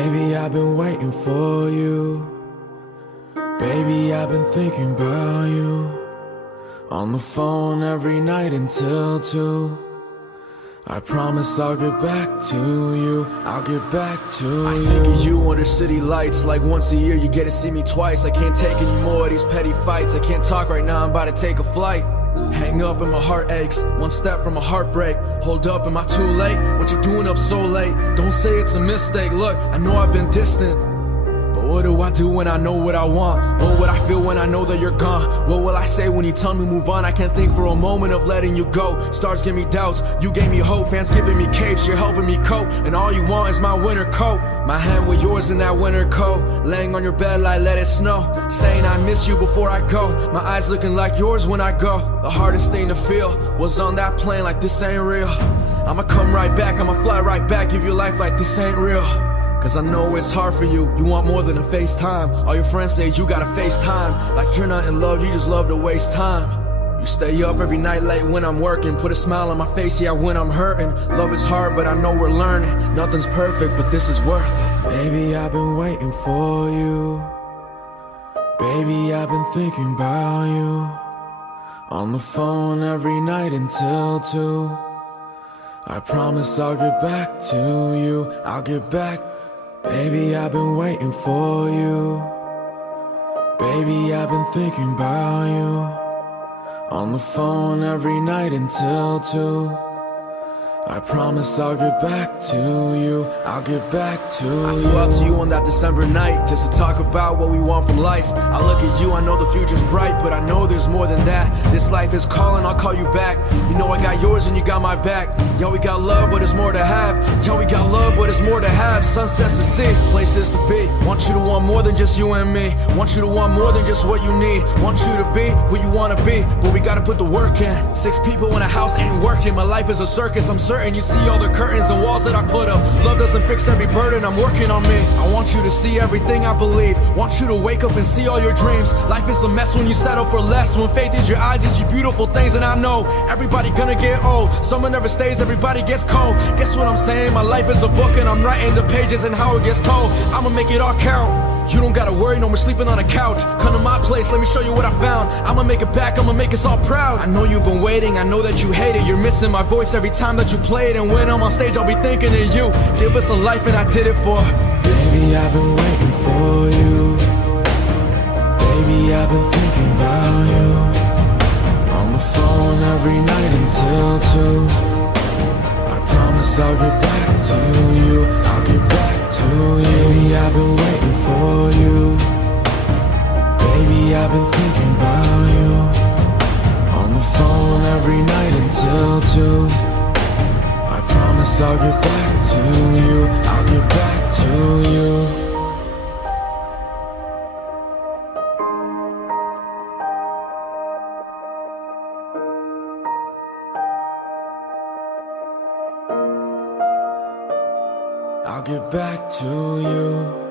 Baby, I've been waiting for you. Baby, I've been thinking about you. On the phone every night until 2. I promise I'll get back to you. I'll get back to you. I think of you under city lights. Like once a year you get to see me twice. I can't take any more of these petty fights. I can't talk right now, I'm about to take a flight. Hang up and my heart aches. One step from a heartbreak. Hold up, am I too late? What you doing up so late? Don't say it's a mistake. Look, I know I've been distant, but what do I do when I know what I want? What would I feel when I know that you're gone? What will I say when you tell me move on? I can't think for a moment of letting you go. Stars give me doubts, you gave me hope. Fans giving me capes, you're helping me cope. And all you want is my winter coat. My hand with yours in that winter coat. Laying on your bed like let it snow. Saying I miss you before I go. My eyes looking like yours when I go. The hardest thing to feel was on that plane like this ain't real. I'ma come right back, I'ma fly right back. Give you life like this ain't real. Cause I know it's hard for you, you want more than a FaceTime. All your friends say you gotta FaceTime. Like you're not in love, you just love to waste time. You stay up every night late when I'm working. Put a smile on my face, yeah, when I'm hurting. Love is hard, but I know we're learning. Nothing's perfect, but this is worth it. Baby, I've been waiting for you. Baby, I've been thinking about you. On the phone every night until 2. I promise I'll get back to you. I'll get back. Baby, I've been waiting for you. Baby, I've been thinking about you. On the phone every night until 2. I promise I'll get back to you. I'll get back to you. I flew out to you on that December night just to talk about what we want from life. I look at you, I know the future's bright, but I know there's more than that. This life is calling, I'll call you back. You know I got yours and you got my back. Yo, we got love, but there's more to have. Yo, we got love, but there's more to have. Sunsets to see, places to be. Want you to want more than just you and me. Want you to want more than just what you need. Want you to be who you wanna be, but we gotta put the work in. 6 people in a house ain't working. My life is a circus, I'm certain you see all the curtains and walls that I put up. Love doesn't fix every burden, I'm working on me. I want you to see everything I believe. Want you to wake up and see all your dreams. Life is a mess when you settle for less. When faith is your eyes, you see beautiful things. And I know everybody gonna get old. Someone never stays, everybody gets cold. Guess what I'm saying? My life is a book and I'm writing the pages and how it gets told. I'ma make it all count. You don't gotta worry, no more sleeping on a couch. Come to my place, let me show you what I found. I'ma make it back, I'ma make us all proud. I know you've been waiting, I know that you hate it. You're missing my voice every time that you play it. And when I'm on stage, I'll be thinking of you. Give us a life and I did it for. Baby, I've been waiting for you. Baby, I've been thinking about you. On the phone every night until 2. I promise I'll get back to you. I'll get back to you. Baby, I've been waiting for you. Baby, I've been thinking about you. On the phone every night until 2. I promise I'll get back to you. I'll get back to you. I'll get back to you.